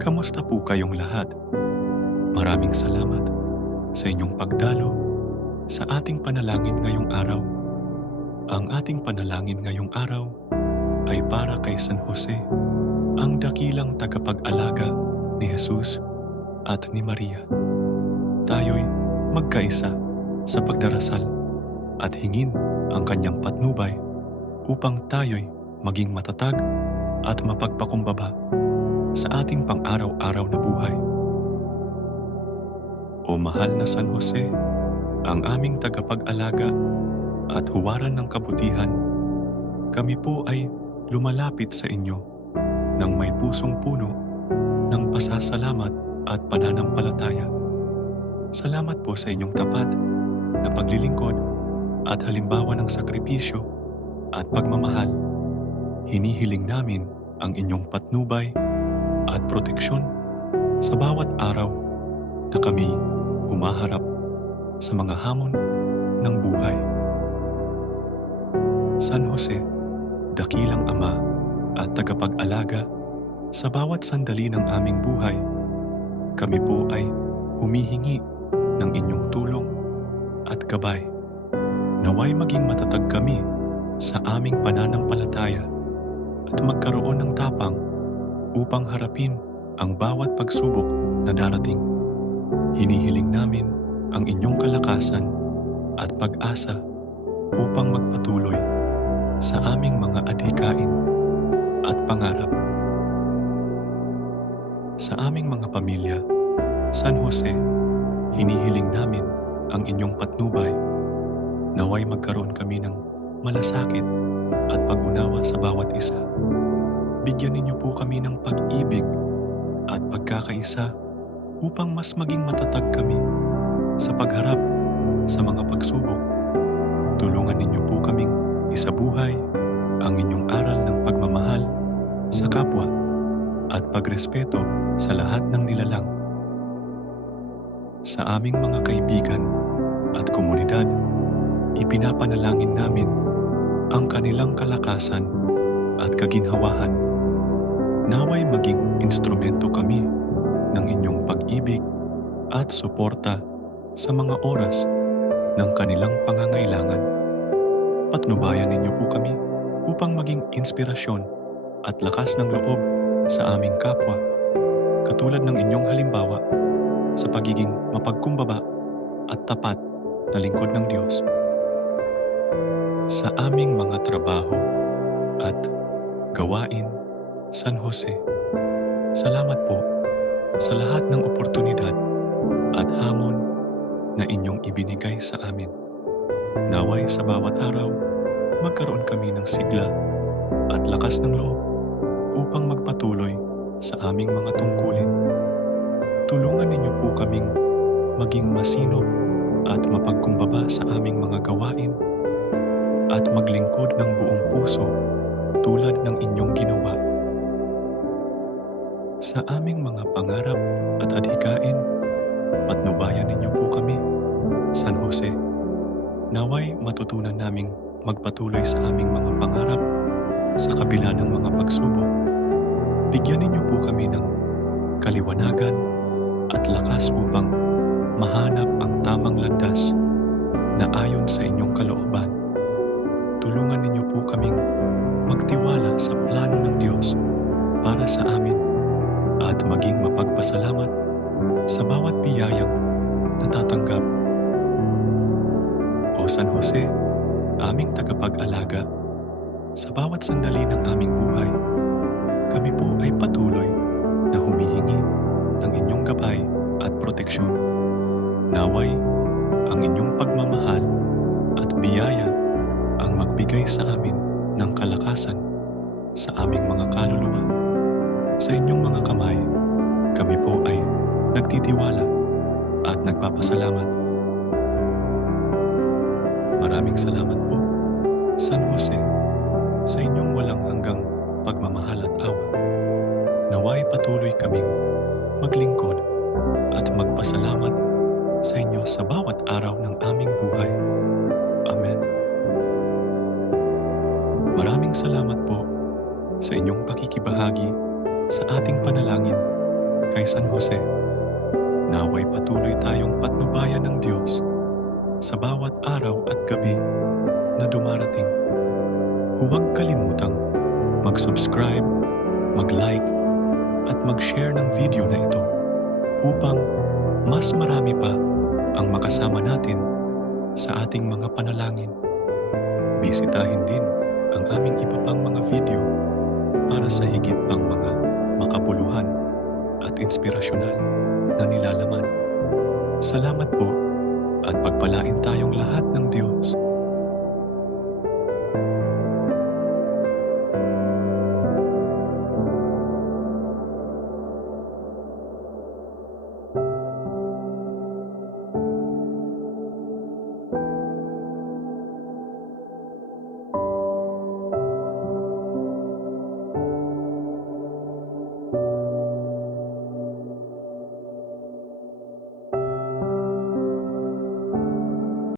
Kamusta po kayong lahat? Maraming salamat sa inyong pagdalo sa ating panalangin ngayong araw. Ang ating panalangin ngayong araw ay para kay San Jose, ang dakilang tagapag-alaga ni Jesus at ni Maria. Tayo'y magkaisa sa pagdarasal at hingin ang kanyang patnubay upang tayo'y maging matatag at mapagpakumbaba sa ating pang-araw-araw na buhay. O mahal na San Jose, ang aming tagapag-alaga at huwaran ng kabutihan, kami po ay lumalapit sa inyo ng may pusong puno ng pasasalamat at pananampalataya. Salamat po sa inyong tapat na paglilingkod at halimbawa ng sakripisyo at pagmamahal. Hinihiling namin ang inyong patnubay at proteksyon sa bawat araw na kami humaharap sa mga hamon ng buhay. San Jose, dakilang ama at tagapag-alaga sa bawat sandali ng aming buhay, kami po ay humihingi ng inyong tulong at gabay. Naway maging matatag kami sa aming pananampalataya at magkaroon ng tapang upang harapin ang bawat pagsubok na darating. Hinihiling namin ang inyong kalakasan at pag-asa upang magpatuloy sa aming mga adhikain at pangarap. Sa aming mga pamilya, San Jose, hinihiling namin ang inyong patnubay. Naway magkaroon kami ng malasakit at pag-unawa sa bawat isa. Bigyan ninyo po kami ng pag-ibig at pagkakaisa upang mas maging matatag kami sa pagharap sa mga pagsubok. Tulungan ninyo po kaming isabuhay ang inyong aral ng pagmamahal sa kapwa at pagrespeto sa lahat ng nilalang. Sa aming mga kaibigan at komunidad, ipinapanalangin namin ang kanilang kalakasan at kaginhawahan. Naway maging instrumento kami ng inyong pag-ibig at suporta sa mga oras ng kanilang pangangailangan. Patnubayan ninyo po kami upang maging inspirasyon at lakas ng loob sa aming kapwa, katulad ng inyong halimbawa sa pagiging mapagkumbaba at tapat na lingkod ng Diyos. Sa aming mga trabaho at gawain, San Jose, salamat po sa lahat ng oportunidad at hamon na inyong ibinigay sa amin. Naway sa bawat araw, magkaroon kami ng sigla at lakas ng loob upang magpatuloy sa aming mga tungkulin. Tulungan ninyo po kaming maging masinop at mapagkumbaba sa aming mga gawain at maglingkod ng buong puso tulad ng inyong ginawa. Sa aming mga pangarap at adhikain, patnubayan ninyo po kami, San Jose. Naway matutunan naming magpatuloy sa aming mga pangarap sa kabila ng mga pagsubok. Bigyan ninyo po kami ng kaliwanagan at lakas upang mahanap ang tamang landas na ayon sa inyong kalooban. Tulungan ninyo po kaming magtiwala sa plano ng Diyos para sa amin at maging mapagpasalamat sa bawat biyayang natatanggap. O San Jose, aming tagapag-alaga, sa bawat sandali ng aming buhay, kami po ay patuloy na humihingi ng inyong gabay at proteksyon. Naway, ang inyong pagmamahal at biyaya ang magbigay sa amin ng kalakasan sa aming mga kaluluwa. Sa inyong mga kamay, kami po ay nagtitiwala at nagpapasalamat. Maraming salamat po, San Jose, sa inyong walang hanggang pagmamahal at awa. Naway patuloy kaming maglingkod at magpasalamat sa inyo sa bawat araw ng aming buhay. Amen. Maraming salamat po sa inyong pakikibahagi sa ating panalangin kay San Jose. Naway patuloy tayong patnubayan ng Diyos sa bawat araw at gabi na dumarating. Huwag kalimutang mag-subscribe, mag-like, at mag-share ng video na ito upang mas marami pa ang makasama natin sa ating mga panalangin. Bisitahin din ang aming iba pang mga video para sa higit pang mga makabuluhan at inspirasyonal na nilalaman. Salamat po at pagpalain tayong lahat ng Diyos